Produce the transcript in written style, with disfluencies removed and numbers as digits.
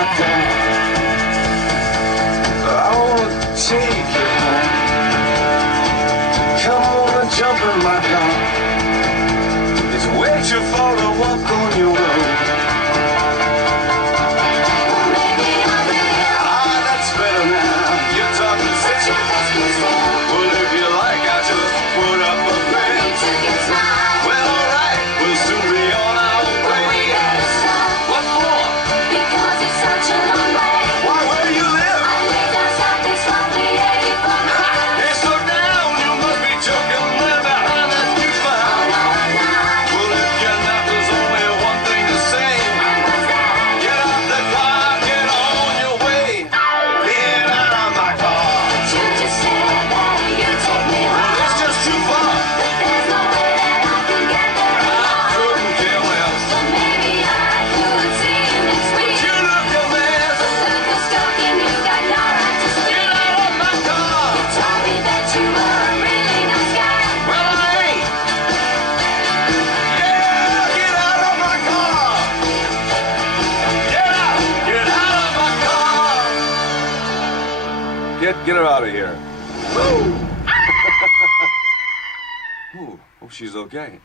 my car. I wanna take you home. Come on and jump in my car. It's way too far to walk on your own. That's better now. You're talking sense. Well, if you like, I just put up a fence. Well, alright, we'll soon be on our way. What for? Because it's such a long way. Why, where do you live? I live down south, it's roughly 84 miles. Hey, slow down, you must be joking. We're behind that huge Oh mile. no, I'm not. Well, if you're not, there's only one thing to say. And what's that? Get out the car, get on your way. Get out of my car. You just said that you take me Well, home. it's just too far. But there's no way that I can get there I alone. couldn't care less. But maybe I could see you next week. You look a mess. Look who's talking, you got no right to Get speak. out of my car. You told me that you were a really nice guy. Well, I ain't. Yeah, get out of my car. Get out. Get out of my car. Get her out of here. Ooh, oh, she's okay.